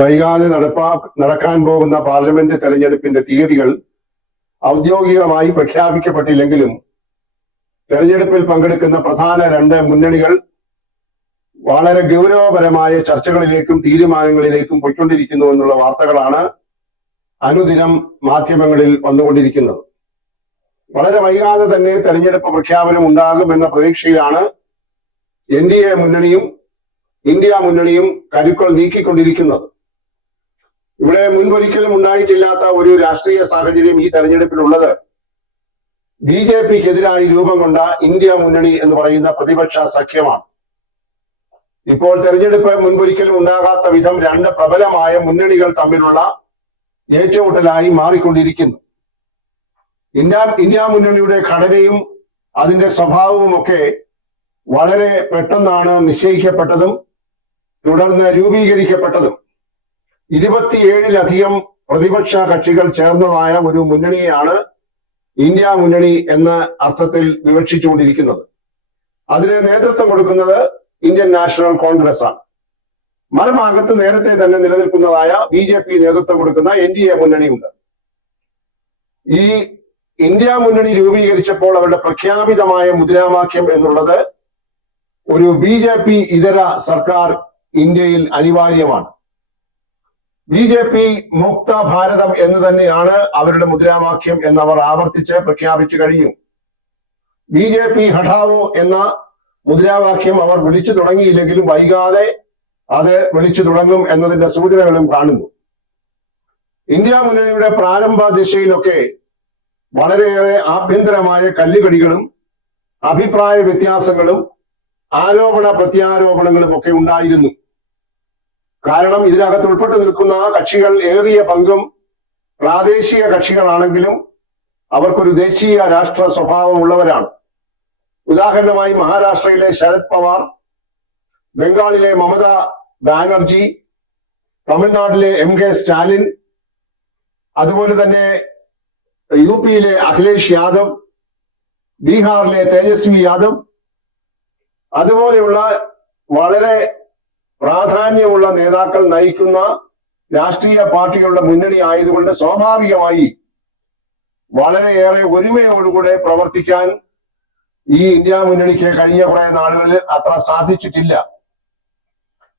വൈകാതെ നടക്കാൻ പോകുന്ന പാർലമെന്റ് തെരഞ്ഞെടുപ്പിന്റെ തീയതികൾ ഔദ്യോഗികമായി പ്രഖ്യാപിക്കപ്പെട്ടില്ലെങ്കിലും തെരഞ്ഞെടുപ്പിൽ പങ്കെടുക്കുന്ന പ്രധാന രണ്ട് മുന്നണികൾ വളരെ ഗൗരവപരമായ ചർച്ചകളിലേക്കും തീരുമാനങ്ങളിലേക്കും പോയിക്കൊണ്ടിരിക്കുന്നു എന്നുള്ള വാർത്തകളാണ് അനുദിനം മാധ്യമങ്ങളിൽ വന്നുകൊണ്ടിരിക്കുന്നത്. വളരെ വൈകാതെ തന്നെ തെരഞ്ഞെടുപ്പ് പ്രഖ്യാപനം ഉണ്ടാകുമെന്ന പ്രതീക്ഷയിലാണ് NDA മുന്നണിയും ഇന്ത്യ മുന്നണിയും കരുക്കൾ നീക്കിക്കൊണ്ടിരിക്കുന്നത്. ഇവിടെ മുൻപൊരിക്കലും ഉണ്ടായിട്ടില്ലാത്ത ഒരു രാഷ്ട്രീയ സാഹചര്യം ഈ തെരഞ്ഞെടുപ്പിലുള്ളത് BJPക്കെതിരായി രൂപം കൊണ്ട ഇന്ത്യ മുന്നണി എന്ന് പറയുന്ന പ്രതിപക്ഷ സഖ്യമാണ്. ഇപ്പോൾ തെരഞ്ഞെടുപ്പ് മുൻപൊരിക്കലും ഉണ്ടാകാത്ത വിധം രണ്ട് പ്രബലമായ മുന്നണികൾ തമ്മിലുള്ള ഏറ്റുമുട്ടലായി മാറിക്കൊണ്ടിരിക്കുന്നു. ഇന്ത്യ മുന്നണിയുടെ ഘടനയും അതിന്റെ സ്വഭാവവും ഒക്കെ വളരെ പെട്ടെന്നാണ് നിശ്ചയിക്കപ്പെട്ടതും തുടർന്ന് രൂപീകരിക്കപ്പെട്ടതും. 27ലധികം പ്രതിപക്ഷ കക്ഷികൾ ചേർന്നതായ ഒരു മുന്നണിയെയാണ് ഇന്ത്യ മുന്നണി എന്ന അർത്ഥത്തിൽ വിവക്ഷിച്ചുകൊണ്ടിരിക്കുന്നത്. അതിന് നേതൃത്വം കൊടുക്കുന്നത് ഇന്ത്യൻ നാഷണൽ കോൺഗ്രസ് ആണ്. മറുഭാഗത്ത് നേരത്തെ തന്നെ നിലനിൽക്കുന്നതായ BJP നേതൃത്വം കൊടുക്കുന്ന NDA മുന്നണിയുണ്ട്. ഈ ഇന്ത്യ മുന്നണി രൂപീകരിച്ചപ്പോൾ അവരുടെ പ്രഖ്യാപിതമായ മുദ്രാവാക്യം എന്നുള്ളത് ഒരു BJP ഇതര സർക്കാർ ഇന്ത്യയിൽ അനിവാര്യമാണ്. BJP മുക്ത ഭാരതം എന്ന് തന്നെയാണ് അവരുടെ മുദ്രാവാക്യം എന്നവർ ആവർത്തിച്ച് പ്രഖ്യാപിച്ചു കഴിഞ്ഞു. BJP ഹഠാവോ എന്ന മുദ്രാവാക്യം അവർ വിളിച്ചു തുടങ്ങിയില്ലെങ്കിലും വൈകാതെ അത് വിളിച്ചു തുടങ്ങും എന്നതിന്റെ സൂചനകളും കാണുന്നു. ഇന്ത്യ മുന്നണിയുടെ പ്രാരംഭ ദിശയിലൊക്കെ വളരെയേറെ ആഭ്യന്തരമായ കല്ലുകടികളും അഭിപ്രായ വ്യത്യാസങ്ങളും ആരോപണ പ്രത്യാരോപണങ്ങളും ഒക്കെ ഉണ്ടായിരുന്നു. കാരണം ഇതിനകത്ത് ഉൾപ്പെട്ടു നിൽക്കുന്ന കക്ഷികൾ ഏറിയ പങ്കും പ്രാദേശിക കക്ഷികളാണെങ്കിലും അവർക്കൊരു ദേശീയ രാഷ്ട്ര സ്വഭാവമുള്ളവരാണ്. ഉദാഹരണമായി മഹാരാഷ്ട്രയിലെ ശരത് പവാർ, ബംഗാളിലെ മമതാ ബാനർജി, തമിഴ്നാട്ടിലെ MK സ്റ്റാലിൻ, അതുപോലെ തന്നെ UPയിലെ അഖിലേഷ് യാദവ്, ബീഹാറിലെ തേജസ്വി യാദവ്, അതുപോലെയുള്ള വളരെ പ്രാധാന്യമുള്ള നേതാക്കൾ നയിക്കുന്ന രാഷ്ട്രീയ പാർട്ടികളുടെ മുന്നണി ആയതുകൊണ്ട് സ്വാഭാവികമായി വളരെയേറെ ഒരുമയോടുകൂടെ പ്രവർത്തിക്കാൻ ഈ ഇന്ത്യ മുന്നണിക്ക് കഴിഞ്ഞ കുറെ നാളുകളിൽ അത്ര സാധിച്ചിട്ടില്ല.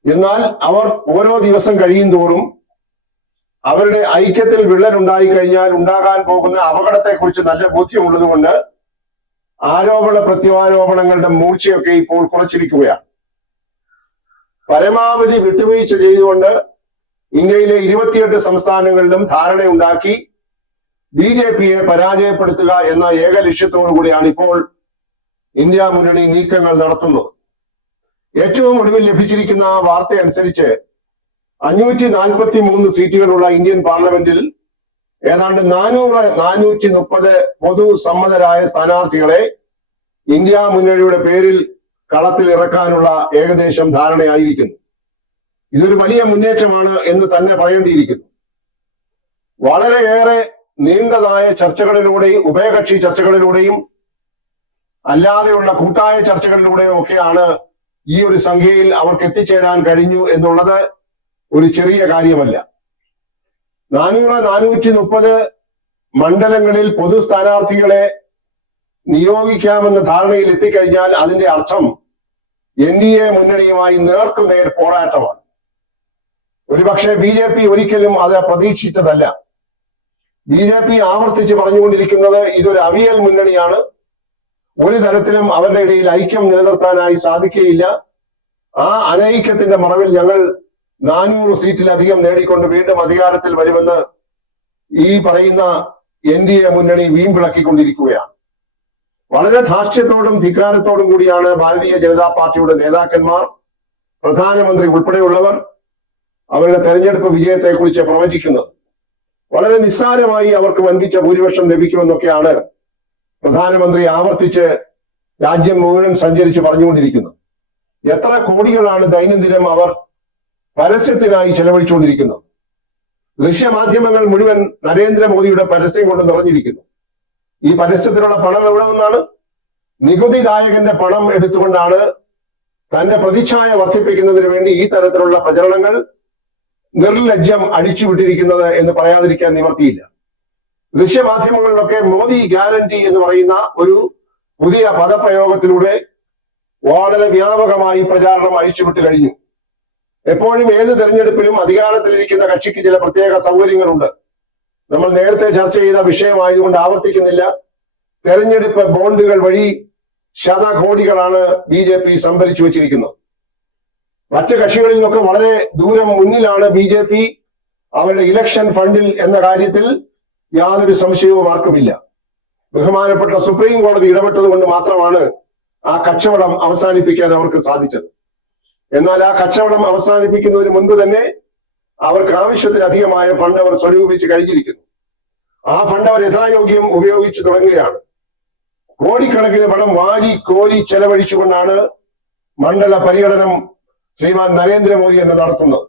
എന്നാൽ അവർ ഓരോ ദിവസം കഴിയും തോറും അവരുടെ ഐക്യത്തിൽ വിള്ളലുണ്ടായി കഴിഞ്ഞാൽ ഉണ്ടാകാൻ പോകുന്ന അപകടത്തെക്കുറിച്ച് നല്ല ബോധ്യമുള്ളത് കൊണ്ട് ആരോപണ പ്രത്യാരോപണങ്ങളുടെ മൂർച്ചയൊക്കെ ഇപ്പോൾ കുറച്ചിരിക്കുകയാണ്. പരമാവധി വിട്ടുവീഴ്ച ചെയ്തുകൊണ്ട് ഇന്ത്യയിലെ 28 സംസ്ഥാനങ്ങളിലും ധാരണയുണ്ടാക്കി BJPയെ പരാജയപ്പെടുത്തുക എന്ന ഏക ലക്ഷ്യത്തോടു കൂടിയാണ് ഇപ്പോൾ ഇന്ത്യ മുന്നണി നീക്കങ്ങൾ നടത്തുന്നത്. ഏറ്റവും ഒടുവിൽ ലഭിച്ചിരിക്കുന്ന വാർത്ത അനുസരിച്ച് 543 സീറ്റുകളുള്ള ഇന്ത്യൻ പാർലമെന്റിൽ ഏതാണ്ട് 430 പൊതുസമ്മതരായ സ്ഥാനാർത്ഥികളെ ഇന്ത്യ മുന്നണിയുടെ പേരിൽ കളത്തിൽ ഇറക്കാനുള്ള ഏകദേശം ധാരണയായിരിക്കുന്നു. ഇതൊരു വലിയ മുന്നേറ്റമാണ് എന്ന് തന്നെ പറയേണ്ടിയിരിക്കുന്നു. വളരെയേറെ നീണ്ടതായ ചർച്ചകളിലൂടെയും ഉഭയകക്ഷി ചർച്ചകളിലൂടെയും അല്ലാതെയുള്ള കൂട്ടായ ചർച്ചകളിലൂടെയും ഒക്കെയാണ് ഈ ഒരു സംഖ്യയിൽ അവർക്ക് എത്തിച്ചേരാൻ കഴിഞ്ഞു എന്നുള്ളത് ഒരു ചെറിയ കാര്യമല്ല. 430 മണ്ഡലങ്ങളിൽ പൊതു സ്ഥാനാർത്ഥികളെ നിയോഗിക്കാമെന്ന ധാരണയിൽ എത്തിക്കഴിഞ്ഞാൽ അതിന്റെ അർത്ഥം NDA മുന്നണിയുമായി നേർക്കുനേർ പോരാട്ടമാണ്. ഒരുപക്ഷെ BJP ഒരിക്കലും അത് പ്രതീക്ഷിച്ചതല്ല. BJP ആവർത്തിച്ച് പറഞ്ഞുകൊണ്ടിരിക്കുന്നത് ഇതൊരു അവിയൽ മുന്നണിയാണ്, ഒരു തരത്തിലും അവരുടെ ഇടയിൽ ഐക്യം നിലനിർത്താനായി സാധിക്കുകയില്ല, ആ അനൈക്യത്തിന്റെ മറവിൽ ഞങ്ങൾ 400 സീറ്റിലധികം നേടിക്കൊണ്ട് വീണ്ടും അധികാരത്തിൽ വരുമെന്ന് ഈ പറയുന്ന NDA മുന്നണി വീമ്പിളക്കിക്കൊണ്ടിരിക്കുകയാണ്. വളരെ ധാർഷ്ട്യത്തോടും ധിക്കാരത്തോടും കൂടിയാണ് ഭാരതീയ ജനതാ പാർട്ടിയുടെ നേതാക്കന്മാർ, പ്രധാനമന്ത്രി ഉൾപ്പെടെയുള്ളവർ അവരുടെ തെരഞ്ഞെടുപ്പ് വിജയത്തെക്കുറിച്ച് പ്രവചിക്കുന്നത്. വളരെ നിസ്സാരമായി അവർക്ക് വൻപിച്ച ഭൂരിപക്ഷം ലഭിക്കുമെന്നൊക്കെയാണ് പ്രധാനമന്ത്രി ആവർത്തിച്ച് രാജ്യം മുഴുവൻ സഞ്ചരിച്ച് പറഞ്ഞുകൊണ്ടിരിക്കുന്നത്. എത്ര കോടികളാണ് ദൈനംദിനം അവർ പരസ്യത്തിനായി ചെലവഴിച്ചുകൊണ്ടിരിക്കുന്നത്. ദൃശ്യമാധ്യമങ്ങൾ മുഴുവൻ നരേന്ദ്രമോദിയുടെ പരസ്യം കൊണ്ട് നിറഞ്ഞിരിക്കുന്നു. ഈ പരസ്യത്തിനുള്ള പണം എവിടെ നിന്നാണ്? നികുതിദായകന്റെ പണം എടുത്തുകൊണ്ടാണ് തന്റെ പ്രതിച്ഛായ വർദ്ധിപ്പിക്കുന്നതിന് വേണ്ടി ഈ തരത്തിലുള്ള പ്രചരണങ്ങൾ നിർലജ്ജം അഴിച്ചുവിട്ടിരിക്കുന്നത് എന്ന് പറയാതിരിക്കാൻ നിവർത്തിയില്ല. ദൃശ്യമാധ്യമങ്ങളിലൊക്കെ മോദി ഗ്യാരണ്ടി എന്ന് പറയുന്ന ഒരു പുതിയ പദപ്രയോഗത്തിലൂടെ വളരെ വ്യാപകമായി പ്രചാരണം അഴിച്ചുവിട്ട് കഴിഞ്ഞു. എപ്പോഴും ഏത് തെരഞ്ഞെടുപ്പിലും അധികാരത്തിലിരിക്കുന്ന കക്ഷിക്ക് ചില പ്രത്യേക സൗകര്യങ്ങളുണ്ട്. നമ്മൾ നേരത്തെ ചർച്ച ചെയ്ത വിഷയമായതുകൊണ്ട് ആവർത്തിക്കുന്നില്ല. തെരഞ്ഞെടുപ്പ് ബോണ്ടുകൾ വഴി ശതകോടികളാണ് BJP സംഭരിച്ചു വച്ചിരിക്കുന്നത്. മറ്റ് കക്ഷികളിൽ നിന്നൊക്കെ വളരെ ദൂരം മുന്നിലാണ് BJP അവരുടെ ഇലക്ഷൻ ഫണ്ടിൽ എന്ന കാര്യത്തിൽ യാതൊരു സംശയവും ആർക്കുമില്ല. ബഹുമാനപ്പെട്ട സുപ്രീം കോടതി ഇടപെട്ടത് കൊണ്ട് മാത്രമാണ് ആ കച്ചവടം അവസാനിപ്പിക്കാൻ അവർക്ക് സാധിച്ചത്. എന്നാൽ ആ കച്ചവടം അവസാനിപ്പിക്കുന്നതിന് മുൻപ് തന്നെ അവർക്ക് ആവശ്യത്തിലധികമായ ഫണ്ട് അവർ സ്വരൂപിച്ച് കഴിഞ്ഞിരിക്കുന്നു. ആ ഫണ്ട് അവർ യഥായോഗ്യം ഉപയോഗിച്ചു തുടങ്ങുകയാണ്. കോടിക്കണക്കിന് പണം വാരി കോരി ചെലവഴിച്ചുകൊണ്ടാണ് മണ്ഡല പര്യടനം ശ്രീമാൻ നരേന്ദ്രമോദി എന്ന് നടത്തുന്നത്.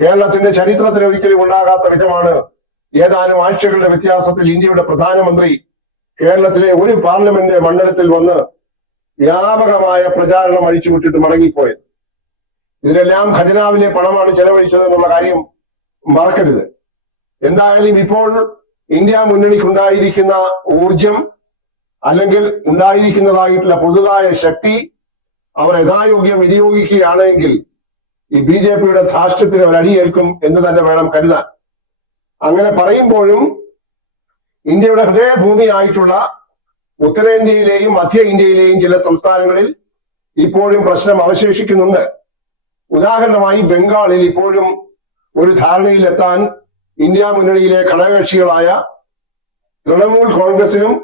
കേരളത്തിന്റെ ചരിത്രത്തിൽ ഒരിക്കലും ഉണ്ടാകാത്ത വിധമാണ് ഏതാനും ആഴ്ചകളുടെ വ്യത്യാസത്തിൽ ഇന്ത്യയുടെ പ്രധാനമന്ത്രി കേരളത്തിലെ ഒരു പാർലമെന്റ് മണ്ഡലത്തിൽ വന്ന് വ്യാപകമായ പ്രചാരണം അഴിച്ചുവിട്ടിട്ട് മടങ്ങിപ്പോയത്. ഇതിനെല്ലാം ഖജനാവിലെ പണമാണ് ചെലവഴിച്ചത് എന്നുള്ള കാര്യം മറക്കരുത്. എന്തായാലും ഇപ്പോൾ ഇന്ത്യ മുന്നണിക്കുണ്ടായിരിക്കുന്ന ഊർജം അല്ലെങ്കിൽ ഉണ്ടായിരിക്കുന്നതായിട്ടുള്ള പുതുതായ ശക്തി അവർ യഥായോഗ്യം വിനിയോഗിക്കുകയാണെങ്കിൽ ഈ BJPയുടെ ധാർഷ്ട്യത്തിന് അവർ അടിയേൽക്കും എന്ന് തന്നെ വേണം കരുതാൻ. അങ്ങനെ പറയുമ്പോഴും ഇന്ത്യയുടെ ഹൃദയഭൂമിയായിട്ടുള്ള ഉത്തരേന്ത്യയിലെയും മധ്യ ഇന്ത്യയിലെയും ചില സംസ്ഥാനങ്ങളിൽ ഇപ്പോഴും പ്രശ്നം അവശേഷിക്കുന്നുണ്ട്. ഉദാഹരണമായി ബംഗാളിൽ ഇപ്പോഴും ഒരു ധാരണയിലെത്താൻ ഇന്ത്യ മുന്നണിയിലെ ഘടകകക്ഷികളായ തൃണമൂൽ കോൺഗ്രസിനും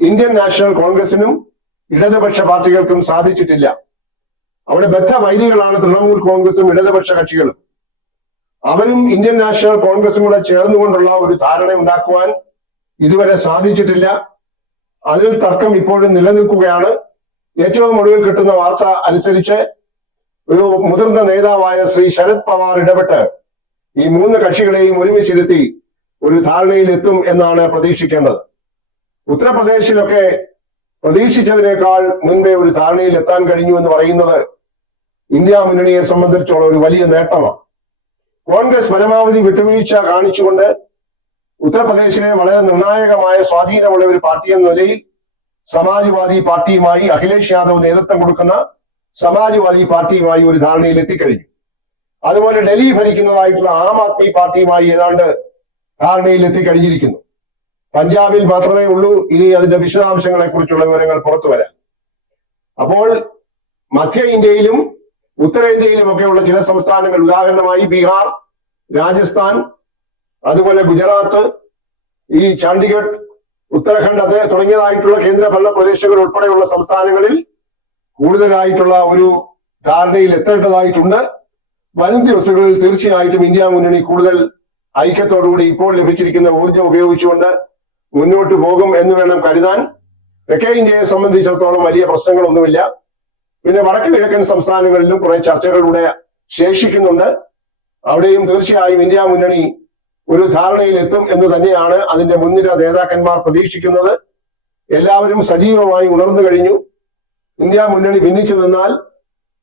ഇന്ത്യൻ നാഷണൽ കോൺഗ്രസിനും ഇടതുപക്ഷ പാർട്ടികൾക്കും സാധിച്ചിട്ടില്ല. അവിടെ ബദ്ധവൈരികളാണ് തൃണമൂൽ കോൺഗ്രസും ഇടതുപക്ഷ കക്ഷികളും. അവരും ഇന്ത്യൻ നാഷണൽ കോൺഗ്രസും കൂടെ ചേർന്നുകൊണ്ടുള്ള ഒരു ധാരണ ഉണ്ടാക്കുവാൻ ഇതുവരെ സാധിച്ചിട്ടില്ല. അതിൽ തർക്കം ഇപ്പോഴും നിലനിൽക്കുകയാണ്. ഏറ്റവും ഒടുവിൽ കിട്ടുന്ന വാർത്ത അനുസരിച്ച് ഒരു മുതിർന്ന നേതാവായ ശ്രീ ശരത് പവാർ ഇടപെട്ട് ഈ മൂന്ന് കക്ഷികളെയും ഒരുമിച്ചിരുത്തി ഒരു ധാരണയിൽ എത്തും എന്നാണ് പ്രതീക്ഷിക്കേണ്ടത്. ഉത്തർപ്രദേശിലൊക്കെ പ്രതീക്ഷിച്ചതിനേക്കാൾ മുൻപേ ഒരു ധാരണയിൽ എത്താൻ കഴിഞ്ഞു എന്ന് പറയുന്നത് ഇന്ത്യ മുന്നണിയെ സംബന്ധിച്ചുള്ള ഒരു വലിയ നേട്ടമാണ്. കോൺഗ്രസ് പരമാവധി വിട്ടുവീഴ്ച കാണിച്ചുകൊണ്ട് ഉത്തർപ്രദേശിലെ വളരെ നിർണായകമായ സ്വാധീനമുള്ള ഒരു പാർട്ടി എന്ന നിലയിൽ സമാജ്വാദി പാർട്ടിയുമായി അഖിലേഷ് യാദവ് നേതൃത്വം കൊടുക്കുന്ന സമാജ്വാദി പാർട്ടിയുമായി ഒരു ധാരണയിൽ എത്തിക്കഴിഞ്ഞു. അതുപോലെ ഡൽഹി ഭരിക്കുന്നതായിട്ടുള്ള ആം ആദ്മി പാർട്ടിയുമായി ഏതാണ്ട് ധാരണയിൽ എത്തിക്കഴിഞ്ഞിരിക്കുന്നു. പഞ്ചാബിൽ മാത്രമേ ഉള്ളൂ ഇനി അതിന്റെ വിശദാംശങ്ങളെ കുറിച്ചുള്ള വിവരങ്ങൾ പുറത്തു വരാൻ. അപ്പോൾ മധ്യ ഇന്ത്യയിലും ഉത്തരേന്ത്യയിലും ഒക്കെയുള്ള ചില സംസ്ഥാനങ്ങൾ, ഉദാഹരണമായി ബീഹാർ, രാജസ്ഥാൻ, അതുപോലെ ഗുജറാത്ത്, ഈ ചണ്ഡീഗഡ്, ഉത്തരാഖണ്ഡ് അത് തുടങ്ങിയതായിട്ടുള്ള കേന്ദ്രഭരണ പ്രദേശങ്ങൾ ഉൾപ്പെടെയുള്ള സംസ്ഥാനങ്ങളിൽ കൂടുതലായിട്ടുള്ള ഒരു ധാരണയിൽ എത്തേണ്ടതായിട്ടുണ്ട്. വരും ദിവസങ്ങളിൽ തീർച്ചയായിട്ടും ഇന്ത്യ മുന്നണി കൂടുതൽ ഐക്യത്തോടുകൂടി ഇപ്പോൾ ലഭിച്ചിരിക്കുന്ന ഊർജ്ജം ഉപയോഗിച്ചുകൊണ്ട് മുന്നോട്ട് പോകും എന്ന് വേണം കരുതാൻ. തെക്കേ ഇന്ത്യയെ സംബന്ധിച്ചിടത്തോളം വലിയ പ്രശ്നങ്ങളൊന്നുമില്ല. പിന്നെ വടക്ക് കിഴക്കൻ സംസ്ഥാനങ്ങളിലും കുറെ ചർച്ചകളുടെ ശേഷിക്കുന്നുണ്ട്. അവിടെയും തീർച്ചയായും ഇന്ത്യ മുന്നണി ഒരു ധാരണയിൽ എത്തും എന്ന് തന്നെയാണ് അതിന്റെ മുൻനിര നേതാക്കന്മാർ പ്രതീക്ഷിക്കുന്നത്. എല്ലാവരും സജീവമായി ഉണർന്നു കഴിഞ്ഞു. ഇന്ത്യ മുന്നണി ഭിന്നിച്ചു നിന്നാൽ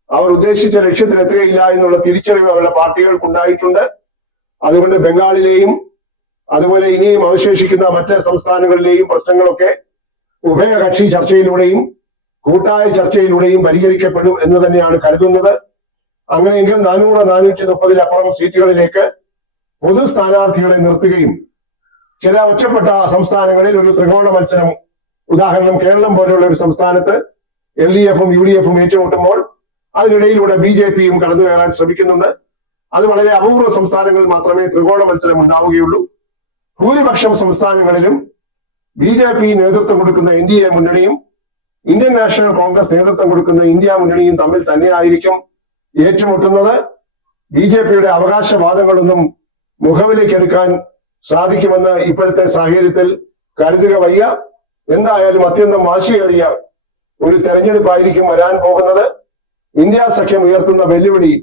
അവർ ഉദ്ദേശിച്ച ലക്ഷ്യത്തിലെത്തുകയില്ല എന്നുള്ള തിരിച്ചറിവ് അവരുടെ പാർട്ടികൾക്കുണ്ടായിട്ടുണ്ട്. അതുകൊണ്ട് ബംഗാളിലെയും അതുപോലെ ഇനിയും അവശേഷിക്കുന്ന മറ്റ് സംസ്ഥാനങ്ങളിലെയും പ്രശ്നങ്ങളൊക്കെ ഉഭയകക്ഷി ചർച്ചയിലൂടെയും കൂട്ടായ ചർച്ചയിലൂടെയും പരിഹരിക്കപ്പെടും എന്ന് തന്നെയാണ് കരുതുന്നത്. അങ്ങനെയെങ്കിൽ 400-430 സീറ്റുകളിലേക്ക് പൊതു സ്ഥാനാർത്ഥികളെ നിർത്തുകയും ചില ഒറ്റപ്പെട്ട സംസ്ഥാനങ്ങളിൽ ഒരു ത്രികോണ മത്സരം, ഉദാഹരണം കേരളം പോലെയുള്ള ഒരു സംസ്ഥാനത്ത് LDFും UDFും ഏറ്റുമുട്ടുമ്പോൾ അതിനിടയിലൂടെ BJPയും കടന്നു കയറാൻ ശ്രമിക്കുന്നുണ്ട്. അത് വളരെ അപൂർവ സംസ്ഥാനങ്ങളിൽ മാത്രമേ ത്രികോണ മത്സരം ഉണ്ടാവുകയുള്ളൂ. ഭൂരിപക്ഷം സംസ്ഥാനങ്ങളിലും BJP നേതൃത്വം കൊടുക്കുന്ന NDA മുന്നണിയും ഇന്ത്യൻ നാഷണൽ കോൺഗ്രസ് നേതൃത്വം കൊടുക്കുന്ന ഇന്ത്യ മുന്നണിയും തമ്മിൽ തന്നെയായിരിക്കും ഏറ്റുമുട്ടുന്നത്. BJPയുടെ അവകാശവാദങ്ങളൊന്നും മുഖവിലേക്കെടുക്കാൻ സാധിക്കുമെന്ന് ഇപ്പോഴത്തെ സാഹചര്യത്തിൽ കരുതുക വയ്യ. എന്തായാലും അത്യന്തം വാശിയേറിയ ഒരു തെരഞ്ഞെടുപ്പായിരിക്കും വരാൻ പോകുന്നത്. ഇന്ത്യ സഖ്യം ഉയർത്തുന്ന വെല്ലുവിളി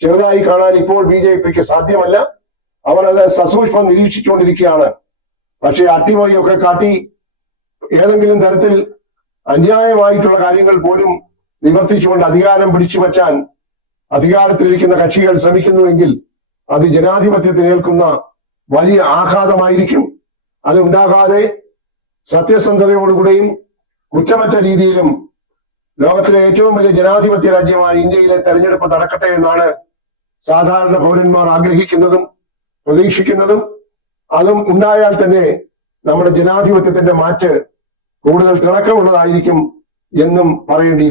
ചെറുതായി കാണാൻ ഇപ്പോൾ BJPക്ക് സാധ്യമല്ല. അവർ അത് സസൂക്ഷ്മം നിരീക്ഷിച്ചുകൊണ്ടിരിക്കുകയാണ്. പക്ഷേ അട്ടിമറിയൊക്കെ കാട്ടി ഏതെങ്കിലും തരത്തിൽ അന്യായമായിട്ടുള്ള കാര്യങ്ങൾ പോലും നിവർത്തിച്ചുകൊണ്ട് അധികാരം പിടിച്ചു വച്ചാൻ അധികാരത്തിലിരിക്കുന്ന കക്ഷികൾ ശ്രമിക്കുന്നുവെങ്കിൽ അത് ജനാധിപത്യത്തിന് ഏൽക്കുന്ന വലിയ ആഘാതമായിരിക്കും. അതുണ്ടാകാതെ സത്യസന്ധതയോടുകൂടെയും കുറ്റമറ്റ രീതിയിലും ലോകത്തിലെ ഏറ്റവും വലിയ ജനാധിപത്യ രാജ്യമായ ഇന്ത്യയിലെ തെരഞ്ഞെടുപ്പ് നടക്കട്ടെ എന്നാണ് സാധാരണ പൗരന്മാർ ആഗ്രഹിക്കുന്നതും പ്രതീക്ഷിക്കുന്നതും. അതും ഉണ്ടായാൽ തന്നെ നമ്മുടെ ജനാധിപത്യത്തിന്റെ മാറ്റ് കൂടുതൽ തിളക്കമുള്ളതായിരിക്കും എന്നും പറയേണ്ടി